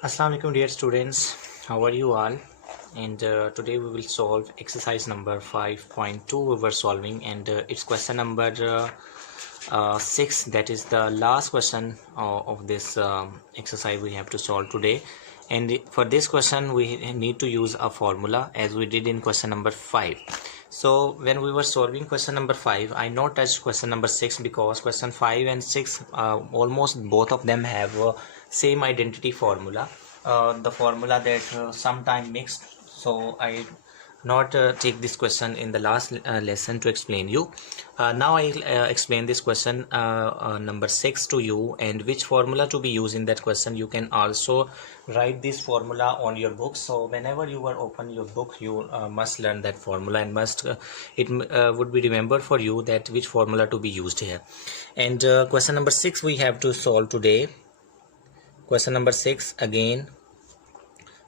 Assalamu alaikum dear students, how are you all? And today we will solve exercise number 5.2 we were solving, and it's question number 6. That is the last question of this exercise we have to solve today. And for this question we need to use a formula as we did in question number 5. So when we were solving question number 5, I not touched question number 6 because question 5 and 6 almost both of them have same identity formula, the formula that sometime mixed. So I not take this question in the last lesson to explain you. Now I'll explain this question number 6 to you, and which formula to be used in that question. You can also write this formula on your book, so whenever you are open your book you must learn that formula, and must it would be remembered for you that which formula to be used here. And question number 6 we have to solve today. Question number 6 again,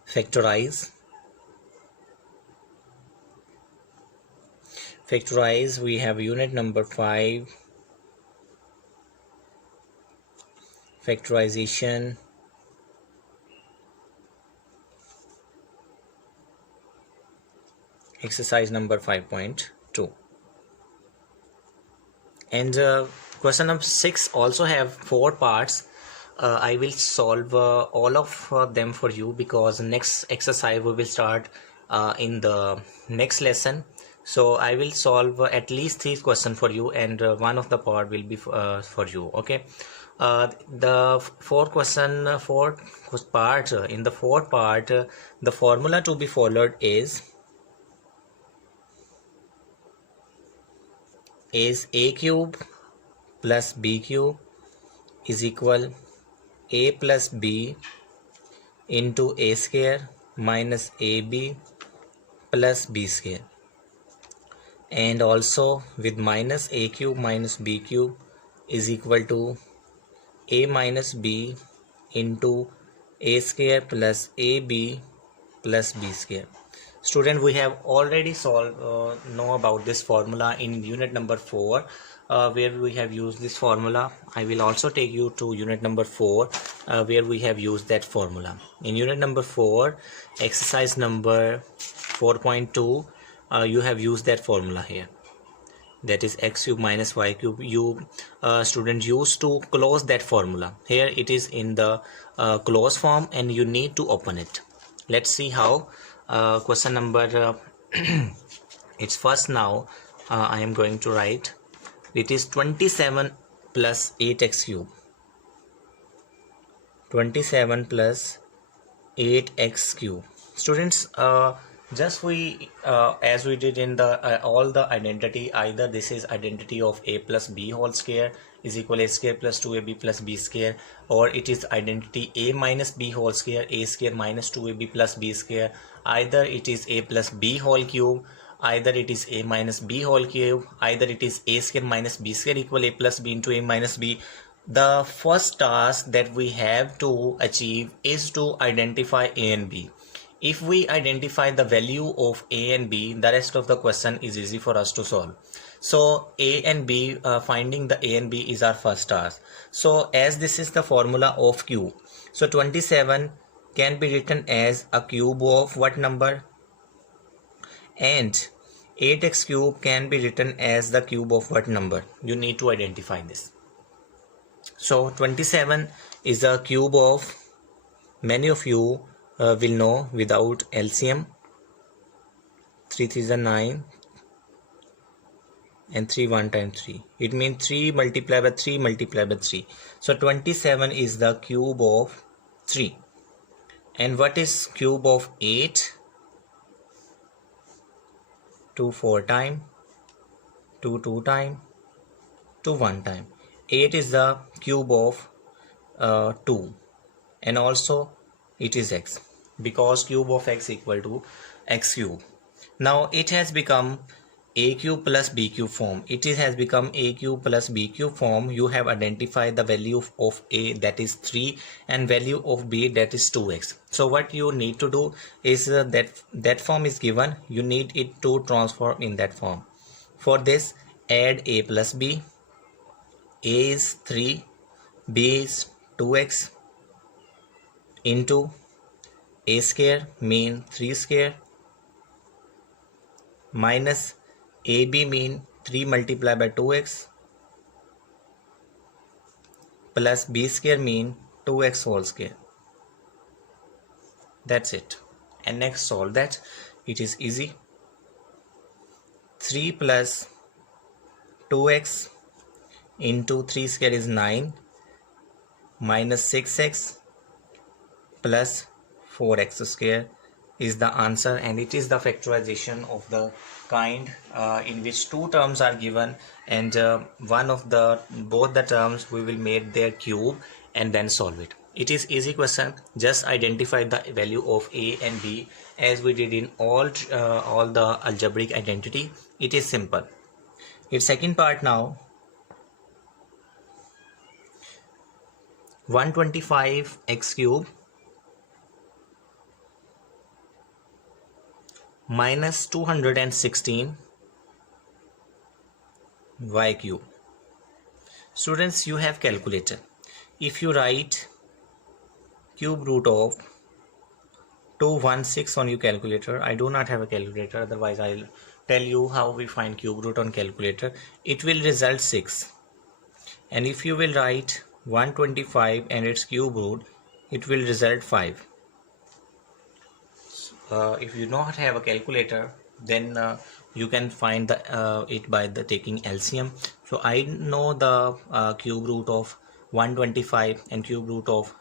factorize. We have unit number 5, factorization. Exercise number 5.2. And question number 6 also have 4 parts. I will solve all of them for you because next exercise we will start in the next lesson. So I will solve at least 3 questions for you, and one of the part will be for you. Okay. The fourth part, in the fourth part, the formula to be followed is a cube plus b cube is equal a plus b into a square minus ab plus b square, and also with minus a cube minus b cube is equal to a minus b into a square plus ab plus b square. Student, we have already know about this formula in unit number 4, where we have used this formula. I will also take you to unit number 4, where we have used that formula. In unit number 4, exercise number 4.2, you have used that formula here. That is x cube minus y cube. You student used to close that formula. Here it is in the closed form and you need to open it. Let's see how. Question number it's first. Now I am going to write. It is 27 plus 8x cube. 27 plus 8x cube. Students, just we as we did in the all the identity, either this is identity of a plus b whole square is equal a square plus 2ab plus b square, or it is identity a minus b whole square, a square minus 2ab plus b square. Either it is a plus b whole cube, either it is a minus b whole cube, either it is a square minus b square equal a plus b into a minus b. The first task that we have to achieve is to identify a and b. If we identify the value of a and b, the rest of the question is easy for us to solve. So a and b, finding the a and b is our first task. So as this is the formula of cube, so 27 can be written as a cube of what number, and 8x cube can be written as the cube of what number. You need to identify this. So 27 is a cube of, many of you will know without LCM, 3 3s are 9 and 3 1 times 3, it means 3 multiplied by 3 multiplied by 3. So 27 is the cube of 3. And what is cube of 8? 2 4 time, 2 2 time, 2 1 time. 8 is the cube of 2, and also it is x, because cube of x equal to x cube. Now it has become a cube plus b cube form. It has become a cube plus b cube form. You have identified the value of a, that is 3, and value of b, that is 2x. So what you need to do is that form is given, you need it to transform in that form. For this, add a plus b. A is 3, b is 2x into a square mean 3 square minus ab mean 3 multiplied by 2x plus b square mean 2x whole square. That's it. And next solve that. It is easy. 3 plus 2x into 3 square is 9 minus 6x plus 4x square is the answer, and it is the factorization of the kind in which two terms are given, and one of the both the terms we will make their cube and then solve it. It is easy question. Just identify the value of a and b as we did in all the algebraic identity. It is simple. Its second part now. 125 x cube minus 216 y cube. Students, you have calculator. If you write cube root of 216 on your calculator, I do not have a calculator, otherwise I'll tell you how we find cube root on calculator. It will result 6. And if you will write 125 and its cube root, it will result 5. If you not have a calculator, then you can find it by the taking LCM. So I know the cube root of 125 and cube root of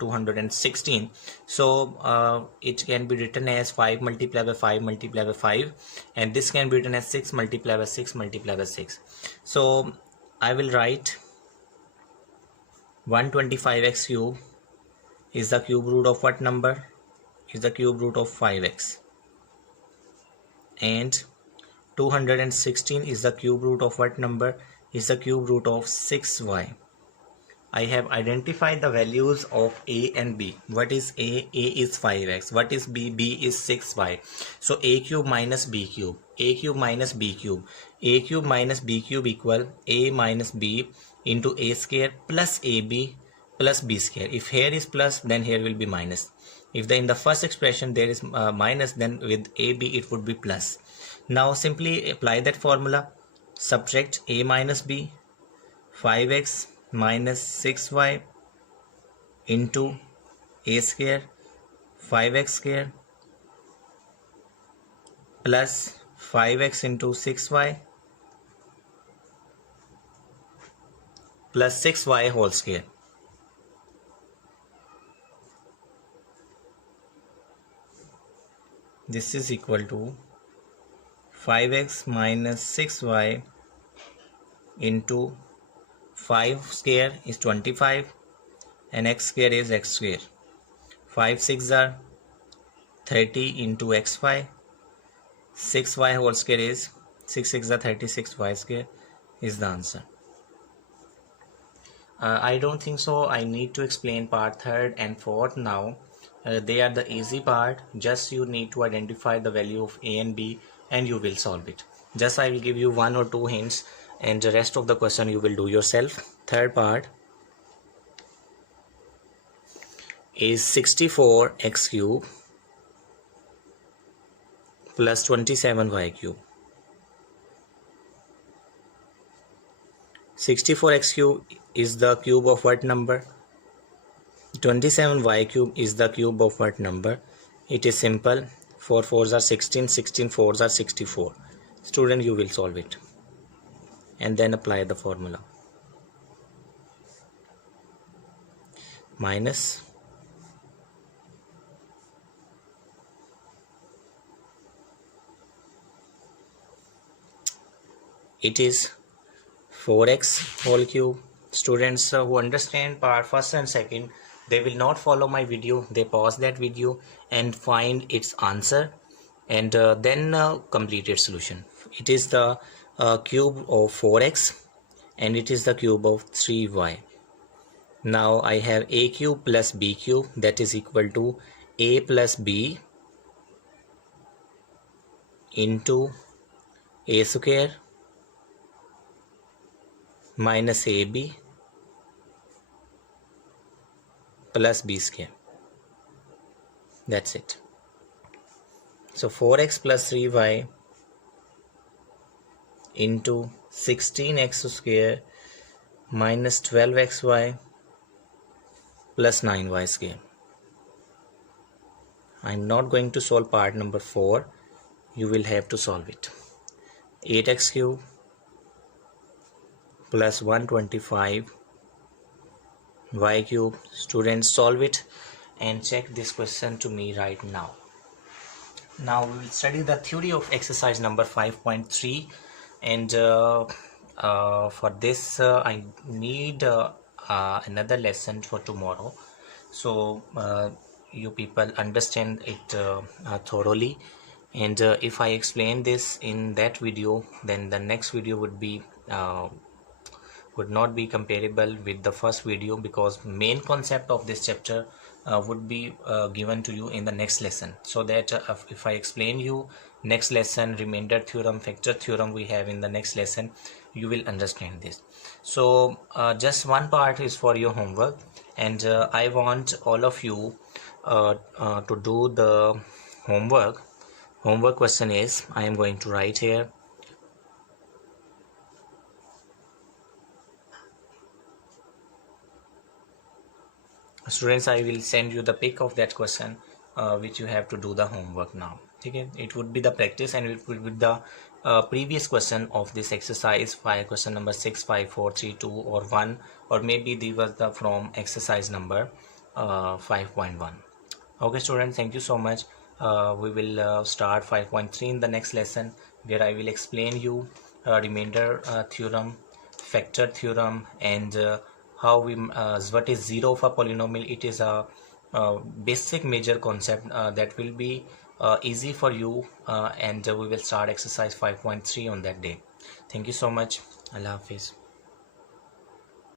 216. So it can be written as 5 multiplied by 5 multiplied by 5, and this can be written as 6 multiplied by 6 multiplied by 6. So I will write 125x cube is the cube root of what number? Is the cube root of 5x, and 216 is the cube root of what number? Is the cube root of 6y. I have identified the values of a and b. What is a? A is 5x. What is b? B is 6y. So a cube minus b cube, a cube minus b cube, a cube minus b cube equal a minus b into a square plus ab plus b square. If here is plus, then here will be minus. If in the first expression there is minus, then with ab it would be plus. Now simply apply that formula. Subtract a minus b, 5x minus 6y into a square 5x square plus 5x into 6y plus 6y whole square. This is equal to 5x minus 6y into 5 square is 25 and x square is x square. 5 6 are 30 into xy. 6y whole square is 6 6 are 36y square is the answer. I don't think so I need to explain part 3rd and 4th now. They are the easy part. Just you need to identify the value of a and b and you will solve it. Just I will give you 1 or 2 hints, and the rest of the question you will do yourself. Third part is 64x cube plus 27y cube. 64x cube is the cube of what number? 27y cube is the cube of what number? It is simple. 4 4s are 16, 16 4s are 64. Student, you will solve it and then apply the formula. Minus it is 4x whole cube. Students who understand part 1st and 2nd, they will not follow my video. They pause that video and find its answer, and then complete its solution. It is the cube of 4x and it is the cube of 3y. Now I have a cube plus b cube, that is equal to a plus b into a square minus ab plus b square. That's it. So 4x plus 3y into 16x square minus 12xy plus 9y square. I'm not going to solve part number 4. You will have to solve it. 8x cube plus 125 y cube. Students, solve it and check this question to me right now. Now we will study the theory of exercise number 5.3, and for this I need another lesson for tomorrow, so you people understand it thoroughly, and if I explain this in that video, then the next video would not be comparable with the first video, because main concept of this chapter would be given to you in the next lesson, so that if I explain you next lesson, remainder theorem, factor theorem we have in the next lesson, you will understand this. So just one part is for your homework, and I want all of you to do the homework. Homework question is, I am going to write here. Students, I will send you the pic of that question which you have to do the homework now. Okay, it would be the practice, and it would be the previous question of this exercise, question number 6, 5, 4, 3, 2 or 1, or maybe these was the from exercise number 5.1. Okay students, thank you so much. We will start 5.3 in the next lesson, where I will explain you remainder theorem, factor theorem, and how we what is zero of a polynomial. It is a basic major concept that will be easy for you, and we will start exercise 5.3 on that day. Thank you so much. Allah Hafiz.